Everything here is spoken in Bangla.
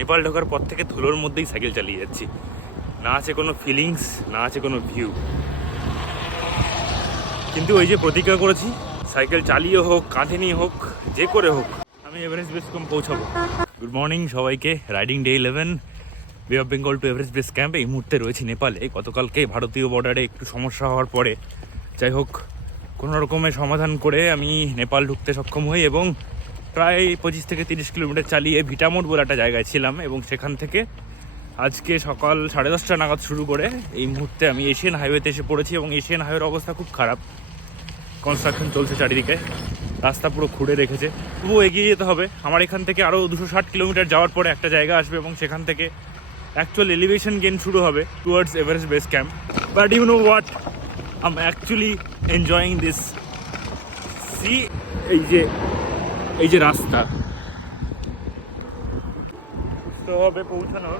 নেপাল ঢোকার পর থেকে ধুলোর মধ্যেই সাইকেল চালিয়ে যাচ্ছি। না আছে কোনো ফিলিংস, না আছে কোনো ভিউ। কিন্তু ওই যে প্রতিজ্ঞা করেছি, সাইকেল চালিয়ে হোক, কাঁধে নিয়ে হোক, যে করে হোক আমি এভারেস্ট বেস ক্যাম্প পৌঁছাবো। গুড মর্নিং সবাইকে। Riding day 11, Bay of Bengal to Everest base camp. এই মুহূর্তে রয়েছি নেপালে। গতকালকে ভারতীয় বর্ডারে একটু সমস্যা হওয়ার পরে যাই হোক কোনো রকমের সমাধান করে আমি নেপাল ঢুকতে সক্ষম হই এবং প্রায় 25 থেকে 30 কিলোমিটার চালিয়ে ভিটামোড বলে একটা জায়গায় ছিলাম এবং সেখান থেকে আজকে সকাল 10:30 নাগাদ শুরু করে এই মুহূর্তে আমি এশিয়ান হাইওয়েতে এসে পড়েছি এবং এশিয়ান হাইওয়ের অবস্থা খুব খারাপ। কনস্ট্রাকশন চলছে চারিদিকে, রাস্তা পুরো খুঁড়ে রেখেছে। তবুও এগিয়ে যেতে হবে। আমার এখান থেকে আরও 260 কিলোমিটার যাওয়ার পরে একটা জায়গা আসবে এবং সেখান থেকে অ্যাকচুয়াল এলিভেশন গেইন শুরু হবে towards Everest base camp. But you know what, I am actually enjoying this. See, এই যে রাস্তা তো হবে পৌঁছানোর